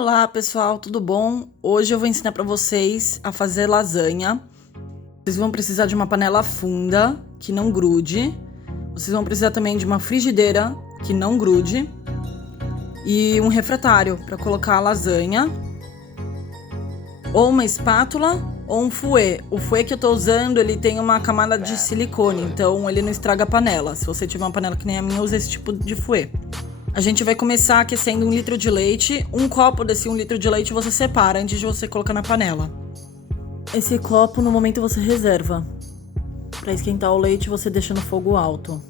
Olá pessoal, tudo bom? Hoje eu vou ensinar para vocês a fazer lasanha. Vocês vão precisar de uma panela funda, que não grude. Vocês vão precisar também de uma frigideira, que não grude. E um refratário para colocar a lasanha. Ou uma espátula ou um fouet. O fouet que eu tô usando, ele tem uma camada de silicone, então ele não estraga a panela. Se você tiver uma panela que nem a minha, use esse tipo de fouet. A gente vai começar aquecendo 1 litro de leite. Um copo desse 1 litro de leite você separa antes de você colocar na panela. Esse copo, no momento, você reserva. Para esquentar o leite, você deixa no fogo alto.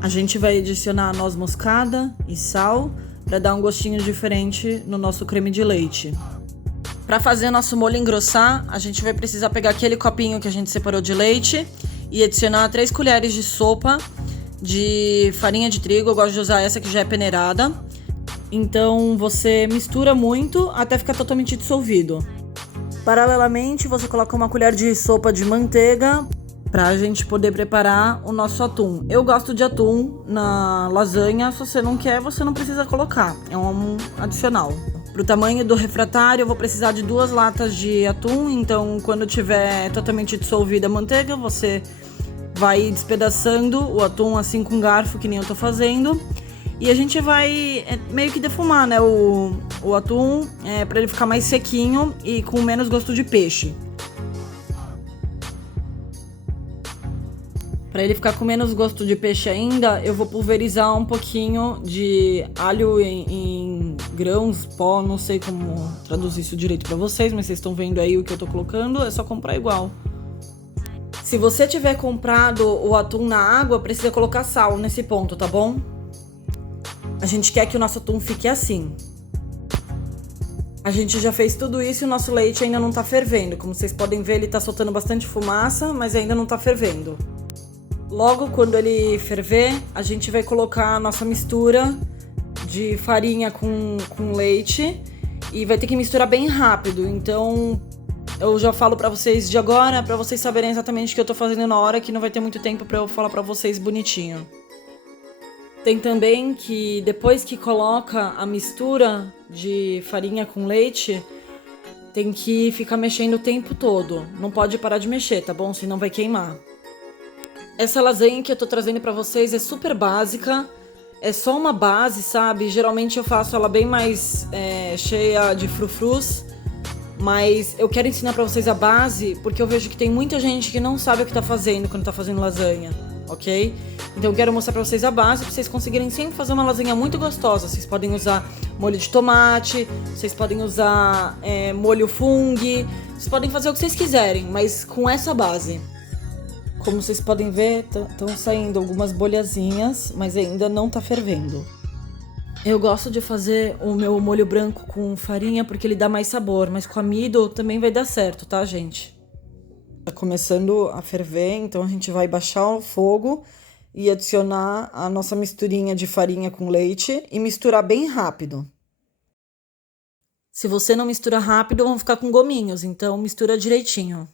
A gente vai adicionar noz moscada e sal para dar um gostinho diferente no nosso creme de leite. Para fazer nosso molho engrossar, a gente vai precisar pegar aquele copinho que a gente separou de leite e adicionar 3 colheres de sopa de farinha de trigo. Eu gosto de usar essa que já é peneirada. Então você mistura muito até ficar totalmente dissolvido. Paralelamente, você coloca uma colher de sopa de manteiga pra gente poder preparar o nosso atum. Eu gosto de atum na lasanha. Se você não quer, você não precisa colocar. É um adicional. Pro tamanho do refratário, eu vou precisar de 2 latas de atum. Então, quando tiver totalmente dissolvida a manteiga, você vai despedaçando o atum assim com garfo, que nem eu tô fazendo. E a gente vai meio que defumar, né, o atum, pra ele ficar mais sequinho e com menos gosto de peixe. Pra ele ficar com menos gosto de peixe ainda, eu vou pulverizar um pouquinho de alho em grãos, pó, não sei como traduzir isso direito pra vocês, mas vocês estão vendo aí o que eu tô colocando, é só comprar igual. Se você tiver comprado o atum na água, precisa colocar sal nesse ponto, tá bom? A gente quer que o nosso atum fique assim. A gente já fez tudo isso e o nosso leite ainda não tá fervendo. Como vocês podem ver, ele tá soltando bastante fumaça, mas ainda não tá fervendo. Logo quando ele ferver, a gente vai colocar a nossa mistura de farinha com leite e vai ter que misturar bem rápido. Então eu já falo pra vocês de agora, pra vocês saberem exatamente o que eu tô fazendo na hora, que não vai ter muito tempo pra eu falar pra vocês bonitinho. Tem também que depois que coloca a mistura de farinha com leite, tem que ficar mexendo o tempo todo. Não pode parar de mexer, tá bom? Senão vai queimar. Essa lasanha que eu tô trazendo pra vocês é super básica. É só uma base, sabe? Geralmente eu faço ela bem mais cheia de frufrus. Mas eu quero ensinar pra vocês a base, porque eu vejo que tem muita gente que não sabe o que tá fazendo quando tá fazendo lasanha, ok? Então eu quero mostrar pra vocês a base, pra vocês conseguirem sempre fazer uma lasanha muito gostosa. Vocês podem usar molho de tomate, vocês podem usar molho fungo, vocês podem fazer o que vocês quiserem, mas com essa base. Como vocês podem ver, estão saindo algumas bolhazinhas, mas ainda não tá fervendo. Eu gosto de fazer o meu molho branco com farinha porque ele dá mais sabor, mas com amido também vai dar certo, tá, gente? Tá começando a ferver, então a gente vai baixar o fogo e adicionar a nossa misturinha de farinha com leite e misturar bem rápido. Se você não mistura rápido, vão ficar com gominhos, então mistura direitinho.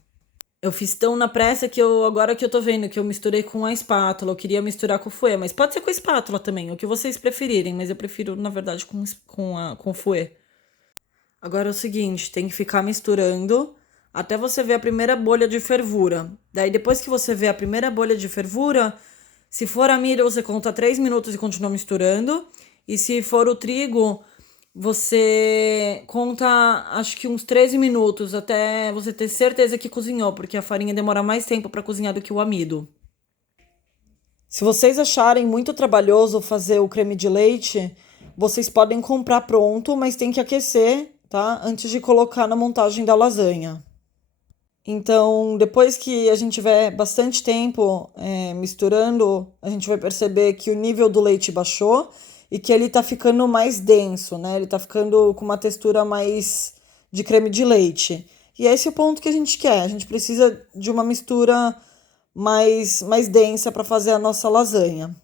Eu fiz tão na pressa que agora que eu tô vendo que eu misturei com a espátula, eu queria misturar com o fouet, mas pode ser com a espátula também, o que vocês preferirem, mas eu prefiro, na verdade, com o fouet. Agora é o seguinte, tem que ficar misturando até você ver a primeira bolha de fervura. Daí depois que você vê a primeira bolha de fervura, se for amido, você conta 3 minutos e continua misturando, e se for o trigo, você conta, acho que uns 13 minutos até você ter certeza que cozinhou, porque a farinha demora mais tempo para cozinhar do que o amido. Se vocês acharem muito trabalhoso fazer o creme de leite, vocês podem comprar pronto, mas tem que aquecer, tá? Antes de colocar na montagem da lasanha. Então, depois que a gente tiver bastante tempo misturando, a gente vai perceber que o nível do leite baixou e que ele tá ficando mais denso, né? Ele tá ficando com uma textura mais de creme de leite. E esse é o ponto que a gente quer. A gente precisa de uma mistura mais densa para fazer a nossa lasanha.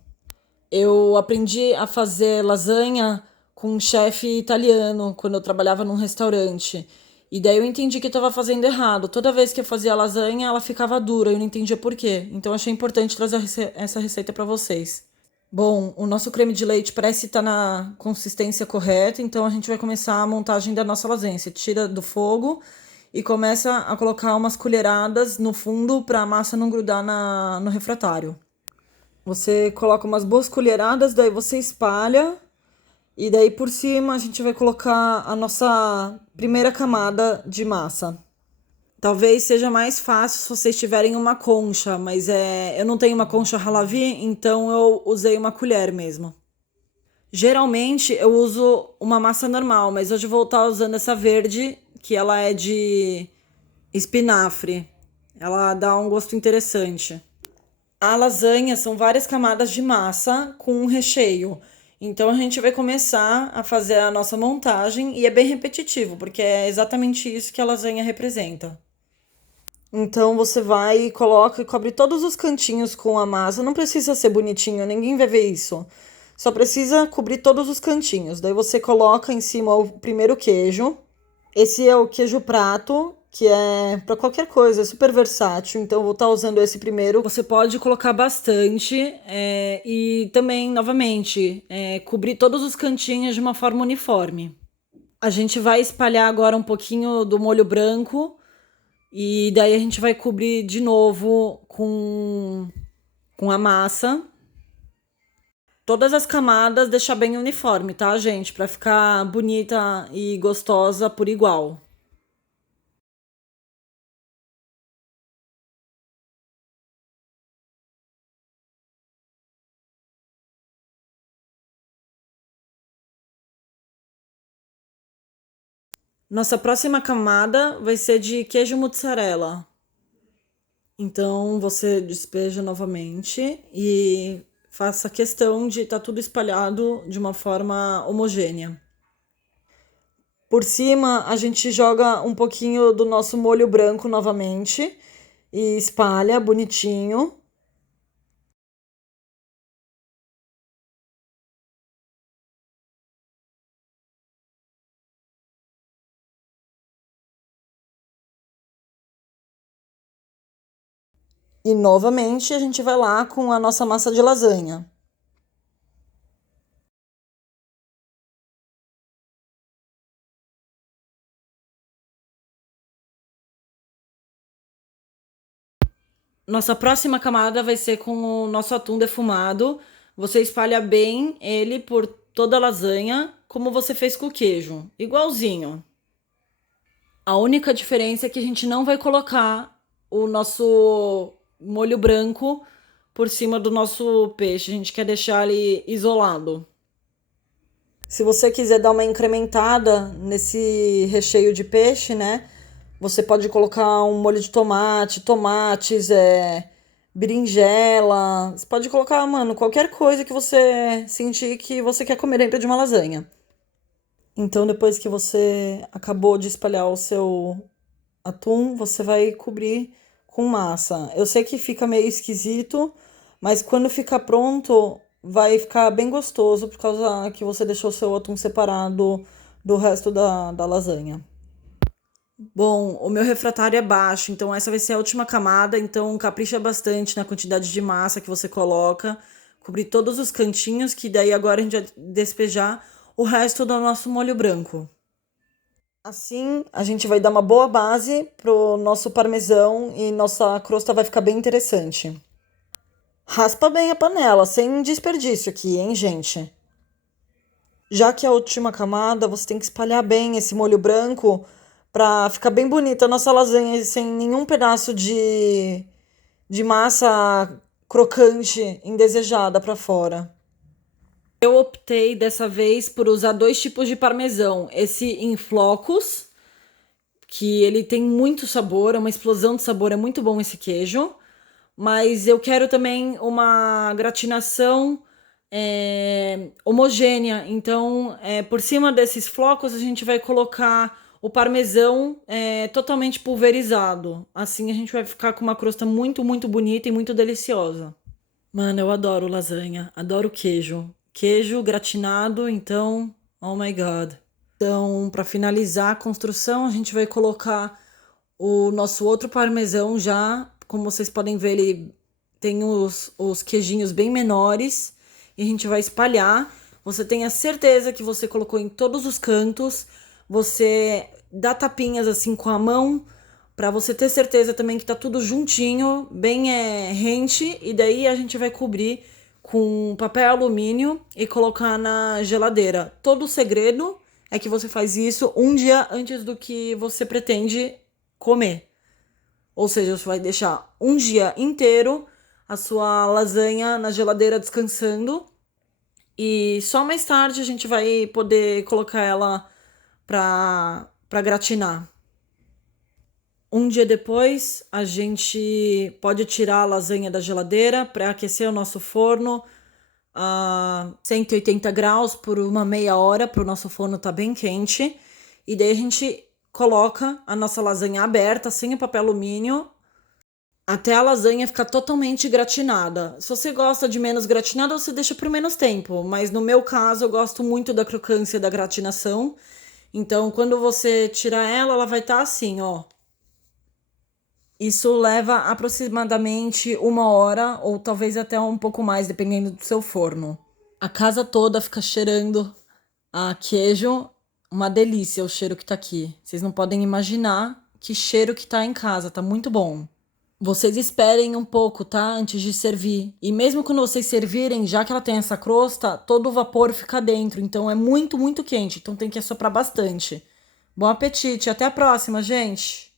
Eu aprendi a fazer lasanha com um chefe italiano quando eu trabalhava num restaurante. E daí eu entendi que eu tava fazendo errado. Toda vez que eu fazia a lasanha, ela ficava dura. Eu não entendia por quê. Então eu achei importante trazer essa receita para vocês. Bom, o nosso creme de leite parece estar na consistência correta, então a gente vai começar a montagem da nossa lasanha. Você tira do fogo e começa a colocar umas colheradas no fundo para a massa não grudar no refratário. Você coloca umas boas colheradas, daí você espalha e daí por cima a gente vai colocar a nossa primeira camada de massa. Talvez seja mais fácil se vocês tiverem uma concha, mas eu não tenho uma concha Halavi, então eu usei uma colher mesmo. Geralmente eu uso uma massa normal, mas hoje eu vou estar usando essa verde, que ela é de espinafre. Ela dá um gosto interessante. A lasanha são várias camadas de massa com um recheio. Então a gente vai começar a fazer a nossa montagem e é bem repetitivo, porque é exatamente isso que a lasanha representa. Então você vai e coloca e cobre todos os cantinhos com a massa. Não precisa ser bonitinho, ninguém vai ver isso. Só precisa cobrir todos os cantinhos. Daí você coloca em cima o primeiro queijo. Esse é o queijo prato, que é para qualquer coisa, é super versátil. Então eu vou estar usando esse primeiro. Você pode colocar bastante e também, novamente, cobrir todos os cantinhos de uma forma uniforme. A gente vai espalhar agora um pouquinho do molho branco. E daí a gente vai cobrir de novo com a massa. Todas as camadas deixar bem uniforme, tá, gente? Pra ficar bonita e gostosa por igual. Nossa próxima camada vai ser de queijo mozzarella. Então você despeja novamente e faça questão de estar tudo espalhado de uma forma homogênea. Por cima, a gente joga um pouquinho do nosso molho branco novamente e espalha bonitinho. E novamente a gente vai lá com a nossa massa de lasanha. Nossa próxima camada vai ser com o nosso atum defumado. Você espalha bem ele por toda a lasanha, como você fez com o queijo, igualzinho. A única diferença é que a gente não vai colocar o nosso molho branco por cima do nosso peixe. A gente quer deixar ele isolado. Se você quiser dar uma incrementada nesse recheio de peixe, né? Você pode colocar um molho de tomate, tomates, berinjela. Você pode colocar, mano, qualquer coisa que você sentir que você quer comer dentro de uma lasanha. Então, depois que você acabou de espalhar o seu atum, você vai cobrir com massa. Eu sei que fica meio esquisito, mas quando ficar pronto, vai ficar bem gostoso por causa que você deixou o seu atum separado do resto da lasanha. Bom, o meu refratário é baixo, então essa vai ser a última camada, então capricha bastante na quantidade de massa que você coloca, cobrir todos os cantinhos, que daí agora a gente vai despejar o resto do nosso molho branco. Assim, a gente vai dar uma boa base pro nosso parmesão e nossa crosta vai ficar bem interessante. Raspa bem a panela, sem desperdício aqui, hein, gente? Já que é a última camada, você tem que espalhar bem esse molho branco pra ficar bem bonita a nossa lasanha sem nenhum pedaço de massa crocante indesejada pra fora. Eu optei dessa vez por usar dois tipos de parmesão. Esse em flocos, que ele tem muito sabor, é uma explosão de sabor, é muito bom esse queijo. Mas eu quero também uma gratinação homogênea. Então, por cima desses flocos, a gente vai colocar o parmesão totalmente pulverizado. Assim a gente vai ficar com uma crosta muito, muito bonita e muito deliciosa. Mano, eu adoro lasanha, adoro queijo. Queijo gratinado, então, oh my God. Então, para finalizar a construção, a gente vai colocar o nosso outro parmesão já. Como vocês podem ver, ele tem os queijinhos bem menores. e a gente vai espalhar. Você tenha certeza que você colocou em todos os cantos. Você dá tapinhas assim com a mão, pra você ter certeza também que tá tudo juntinho, bem rente, e daí a gente vai cobrir com papel alumínio e colocar na geladeira. Todo o segredo é que você faz isso um dia antes do que você pretende comer. Ou seja, você vai deixar um dia inteiro a sua lasanha na geladeira descansando e só mais tarde a gente vai poder colocar ela para gratinar. Um dia depois, a gente pode tirar a lasanha da geladeira para aquecer o nosso forno a 180 graus por uma meia hora, para o nosso forno estar bem quente. E daí a gente coloca a nossa lasanha aberta, sem o papel alumínio, até a lasanha ficar totalmente gratinada. Se você gosta de menos gratinada, você deixa por menos tempo. Mas no meu caso, eu gosto muito da crocância da gratinação. Então, quando você tirar ela, ela vai estar assim, ó. Isso leva aproximadamente uma hora ou talvez até um pouco mais, dependendo do seu forno. A casa toda fica cheirando a queijo, uma delícia o cheiro que tá aqui. Vocês não podem imaginar que cheiro que tá em casa, tá muito bom. Vocês esperem um pouco, tá? Antes de servir. E mesmo quando vocês servirem, já que ela tem essa crosta, todo o vapor fica dentro. Então é muito, muito quente. Então tem que assoprar bastante. Bom apetite. Até a próxima, gente!